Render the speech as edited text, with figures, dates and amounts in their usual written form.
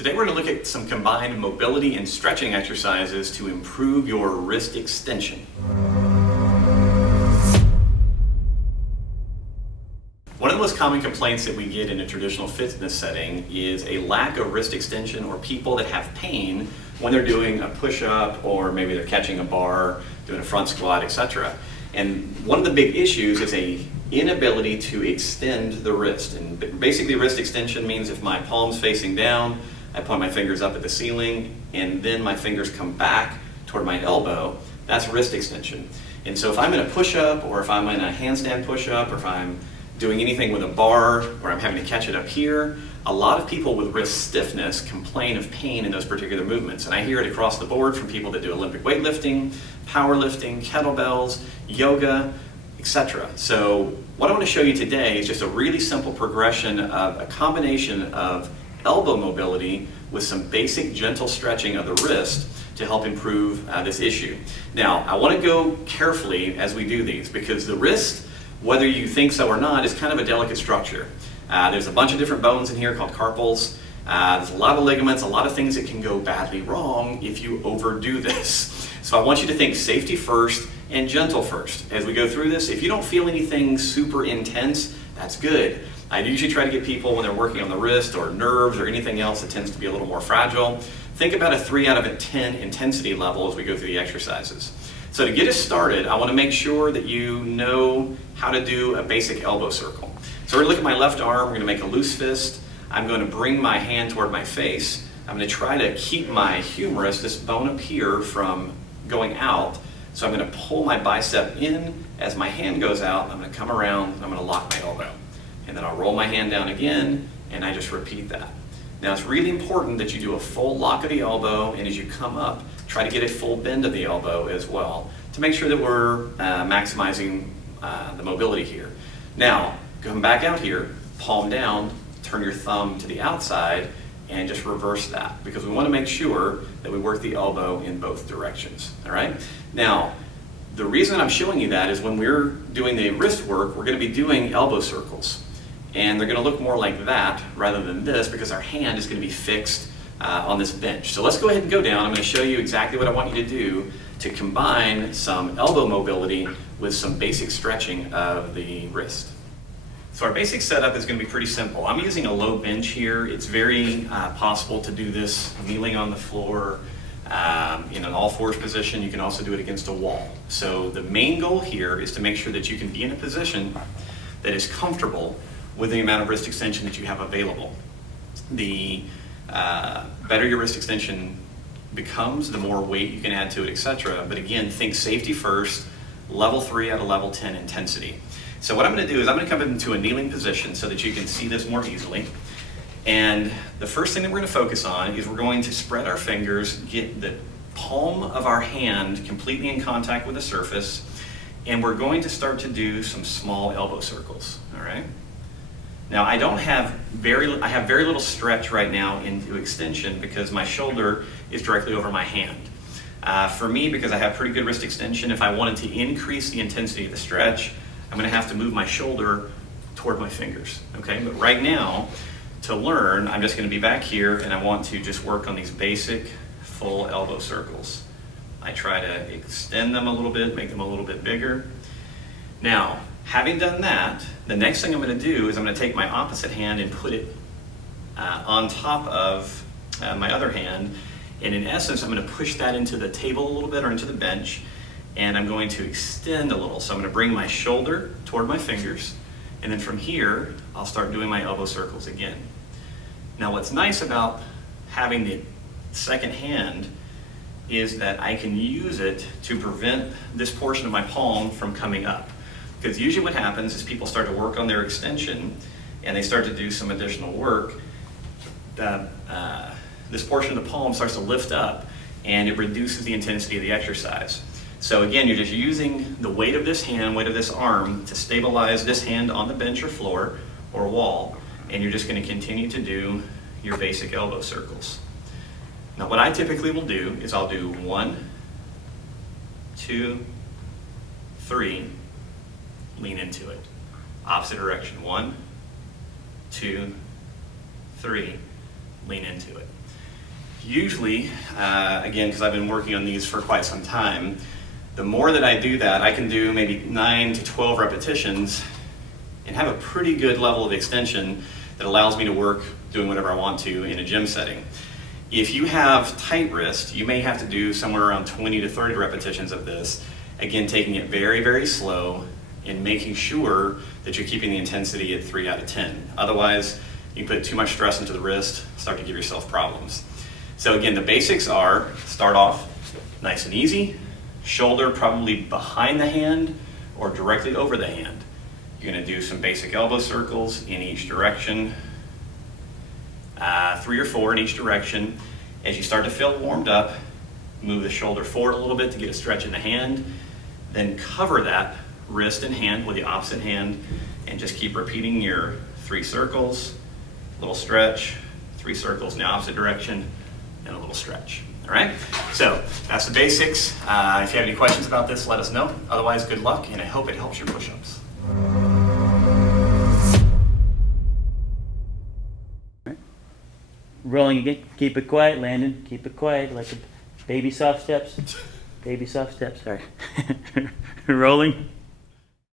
Today we're going to look at some combined mobility and stretching exercises to improve your wrist extension. One of the most common complaints that we get in a traditional fitness setting is a lack of wrist extension, or people that have pain when they're doing a push-up, or maybe they're catching a bar, doing a front squat, etc. And one of the big issues is an inability to extend the wrist. And basically wrist extension means if my palm's facing down, I point my fingers up at the ceiling, and then my fingers come back toward my elbow. That's wrist extension. And so if I'm in a push-up, or if I'm in a handstand push-up, or if I'm doing anything with a bar, or I'm having to catch it up here, a lot of people with wrist stiffness complain of pain in those particular movements. And I hear it across the board from people that do Olympic weightlifting, powerlifting, kettlebells, yoga, etc. So what I want to show you today is just a really simple progression of a combination of elbow mobility with some basic gentle stretching of the wrist to help improve this issue. Now, I want to go carefully as we do these, because the wrist, whether you think so or not, is kind of a delicate structure. There's a bunch of different bones in here called carpals. There's a lot of ligaments, a lot of things that can go badly wrong if you overdo this. So I want you to think safety first and gentle first as we go through this. If you don't feel anything super intense, that's good. I usually try to get people, when they're working on the wrist or nerves or anything else that tends to be a little more fragile, think about a 3 out of 10 intensity level as we go through the exercises. So to get us started, I want to make sure that you know how to do a basic elbow circle. So we're going to look at my left arm, we're going to make a loose fist. I'm going to bring my hand toward my face. I'm going to try to keep my humerus, this bone up here, from going out. So I'm going to pull my bicep in as my hand goes out. I'm going to come around, and I'm going to lock my elbow. And then I'll roll my hand down again, and I just repeat that. Now it's really important that you do a full lock of the elbow, and as you come up, try to get a full bend of the elbow as well, to make sure that we're maximizing the mobility here. Now, come back out here, palm down, turn your thumb to the outside, and just reverse that, because we want to make sure that we work the elbow in both directions, all right? Now, the reason I'm showing you that is when we're doing the wrist work, we're going to be doing elbow circles. And they're going to look more like that rather than this, because our hand is going to be fixed on this bench. So let's go ahead and go down. I'm going to show you exactly what I want you to do to combine some elbow mobility with some basic stretching of the wrist. So our basic setup is going to be pretty simple. I'm using a low bench here. It's very possible to do this kneeling on the floor in an all-fours position. You can also do it against a wall. So the main goal here is to make sure that you can be in a position that is comfortable with the amount of wrist extension that you have available. The better your wrist extension becomes, the more weight you can add to it, etc. But again, think safety first, level 3 out of level 10 intensity. So what I'm going to do is I'm going to come into a kneeling position so that you can see this more easily. And the first thing that we're going to focus on is we're going to spread our fingers, get the palm of our hand completely in contact with the surface, and we're going to start to do some small elbow circles, all right? Now I have very little stretch right now into extension because my shoulder is directly over my hand. For me, because I have pretty good wrist extension, if I wanted to increase the intensity of the stretch, I'm going to have to move my shoulder toward my fingers, okay? But right now, to learn, I'm just going to be back here, and I want to just work on these basic full elbow circles. I try to extend them a little bit, make them a little bit bigger. Now, having done that, the next thing I'm going to do is I'm going to take my opposite hand and put it on top of my other hand, and in essence, I'm going to push that into the table a little bit, or into the bench, and I'm going to extend a little. So I'm going to bring my shoulder toward my fingers, and then from here, I'll start doing my elbow circles again. Now what's nice about having the second hand is that I can use it to prevent this portion of my palm from coming up. Because usually what happens is people start to work on their extension, and they start to do some additional work. This portion of the palm starts to lift up, and it reduces the intensity of the exercise. So again, you're just using the weight of this hand, weight of this arm, to stabilize this hand on the bench or floor or wall, and you're just going to continue to do your basic elbow circles. Now what I typically will do is I'll do 1, 2, 3, lean into it. Opposite direction, 1, 2, 3, lean into it. Usually, again, because I've been working on these for quite some time, the more that I do that, I can do maybe 9 to 12 repetitions and have a pretty good level of extension that allows me to work doing whatever I want to in a gym setting. If you have tight wrist, you may have to do somewhere around 20 to 30 repetitions of this, again, taking it very, very slow and making sure that you're keeping the intensity at 3 out of 10. Otherwise, you put too much stress into the wrist, start to give yourself problems. So again, the basics are, start off nice and easy, shoulder probably behind the hand or directly over the hand. You're gonna do some basic elbow circles in each direction, 3 or 4 in each direction. As you start to feel warmed up, move the shoulder forward a little bit to get a stretch in the hand, then cover that wrist and hand with the opposite hand, and just keep repeating your 3 circles, little stretch, 3 circles in the opposite direction, and a little stretch. All right, so that's the basics. If you have any questions about this, let us know. Otherwise, good luck, and I hope it helps your push-ups. Rolling again. Keep it quiet, Landon. Keep it quiet, like a baby soft steps. Baby soft steps. Sorry. Rolling.